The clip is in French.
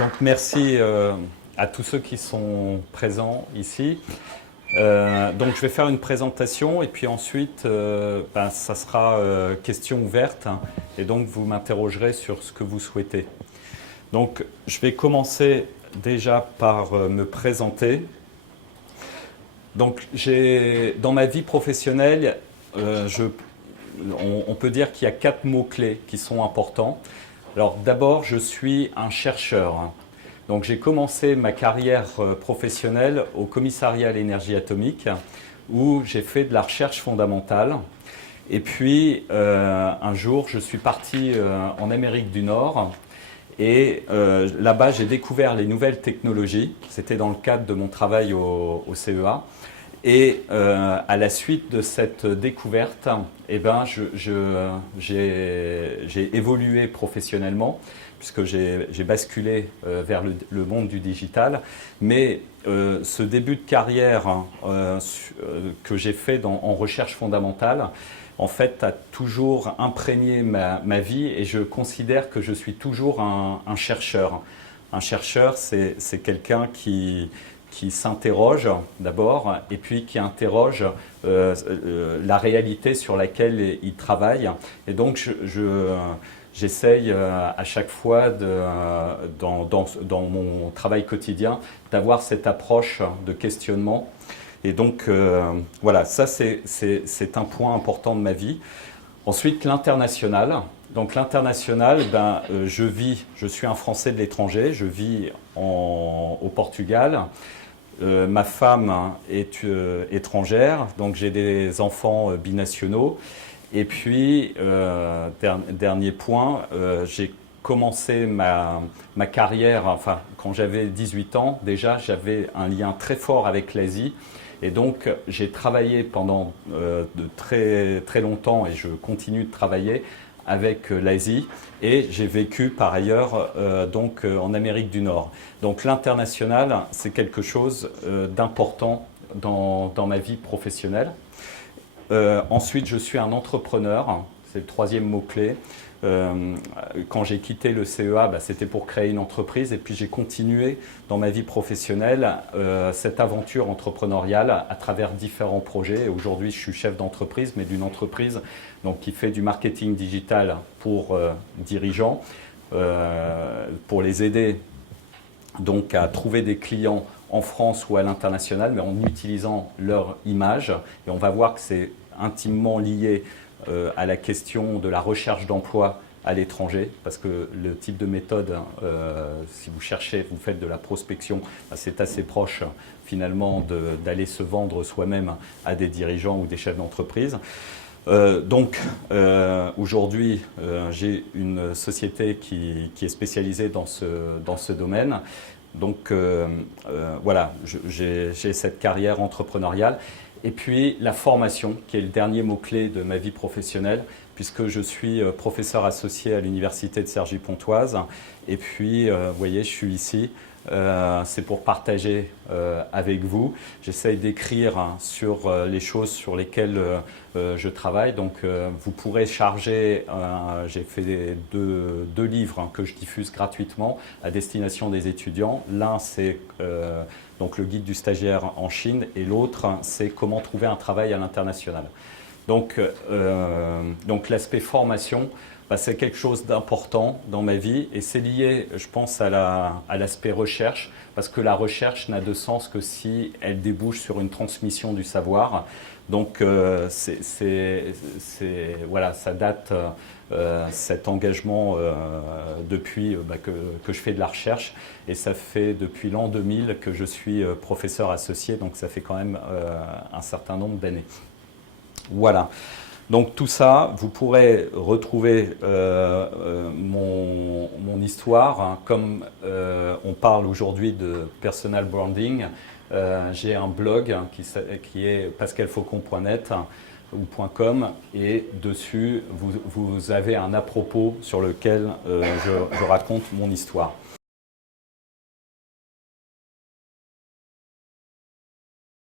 Donc merci à tous ceux qui sont présents ici. Donc je vais faire une présentation et puis ensuite ça sera question ouverte et donc vous m'interrogerez sur ce que vous souhaitez. Donc je vais commencer déjà par me présenter. Donc dans ma vie professionnelle, on peut dire qu'il y a 4 mots-clés qui sont importants. Alors d'abord, je suis un chercheur. Donc j'ai commencé ma carrière professionnelle au commissariat à l'énergie atomique où j'ai fait de la recherche fondamentale. Et puis un jour, je suis parti en Amérique du Nord et là-bas, j'ai découvert les nouvelles technologies. C'était dans le cadre de mon travail au CEA. Et à la suite de cette découverte, j'ai évolué professionnellement puisque j'ai basculé vers le monde du digital. Mais ce début de carrière que j'ai fait en recherche fondamentale, en fait, a toujours imprégné ma vie et je considère que je suis toujours un chercheur. Un chercheur, c'est quelqu'un qui s'interroge d'abord et puis qui interroge la réalité sur laquelle il travaille. Et donc, j'essaye à chaque fois dans mon travail quotidien d'avoir cette approche de questionnement. Et donc, voilà, ça c'est un point important de ma vie. Ensuite, l'international. Donc l'international, je suis un Français de l'étranger, je vis au Portugal. Ma femme est étrangère, donc j'ai des enfants binationaux. Et puis, dernier point, j'ai commencé ma carrière, enfin, quand j'avais 18 ans, déjà, j'avais un lien très fort avec l'Asie. Et donc, j'ai travaillé pendant de très, très longtemps et je continue de travailler avec l'Asie et j'ai vécu par ailleurs en Amérique du Nord. Donc l'international, c'est quelque chose d'important dans ma vie professionnelle. Ensuite, je suis un entrepreneur, c'est le troisième mot-clé. Quand j'ai quitté le CEA, c'était pour créer une entreprise et puis j'ai continué dans ma vie professionnelle cette aventure entrepreneuriale à travers différents projets. Aujourd'hui, je suis chef d'entreprise, mais d'une entreprise qui fait du marketing digital pour dirigeants, pour les aider donc à trouver des clients en France ou à l'international, mais en utilisant leur image. Et on va voir que c'est intimement lié à la question de la recherche d'emploi à l'étranger, parce que le type de méthode, si vous cherchez, vous faites de la prospection, c'est assez proche finalement d'aller se vendre soi-même à des dirigeants ou des chefs d'entreprise. Aujourd'hui, j'ai une société qui est spécialisée dans ce domaine. Donc voilà, j'ai cette carrière entrepreneuriale. Et puis la formation, qui est le dernier mot-clé de ma vie professionnelle, puisque je suis professeur associé à l'Université de Cergy-Pontoise. Et puis, vous voyez, je suis ici. C'est pour partager avec vous. J'essaye d'écrire sur les choses sur lesquelles je travaille. Donc, vous pourrez charger, j'ai fait deux livres que je diffuse gratuitement à destination des étudiants. L'un, c'est donc le guide du stagiaire en Chine et l'autre, c'est comment trouver un travail à l'international. Donc l'aspect formation, c'est quelque chose d'important dans ma vie et c'est lié, je pense, à l'aspect recherche, parce que la recherche n'a de sens que si elle débouche sur une transmission du savoir. Donc voilà, ça date cet engagement depuis que je fais de la recherche et ça fait depuis l'an 2000 que je suis professeur associé, donc ça fait quand même un certain nombre d'années. Voilà. Donc tout ça, vous pourrez retrouver mon histoire. Comme on parle aujourd'hui de personal branding, j'ai un blog qui est pascalfaucon.net ou .com et dessus vous avez un à propos sur lequel je raconte mon histoire.